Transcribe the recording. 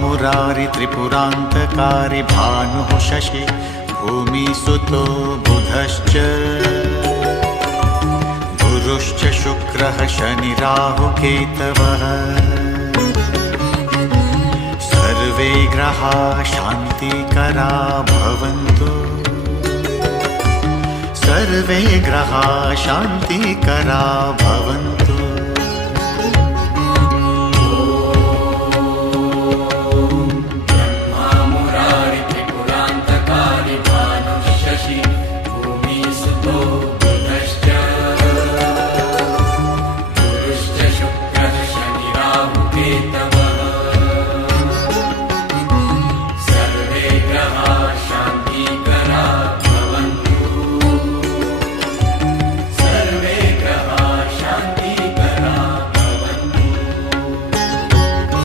मुरारि त्रिपुरान्तकारि भानुः शशि भूमिसुतो बुधश्च गुरुश्च शुक्रः शनिराहुकेतवः सर्वे ग्रहाः शान्तिकरा भवन्तु सर्वे ग्रहाः शान्तिकरा भवन्तु।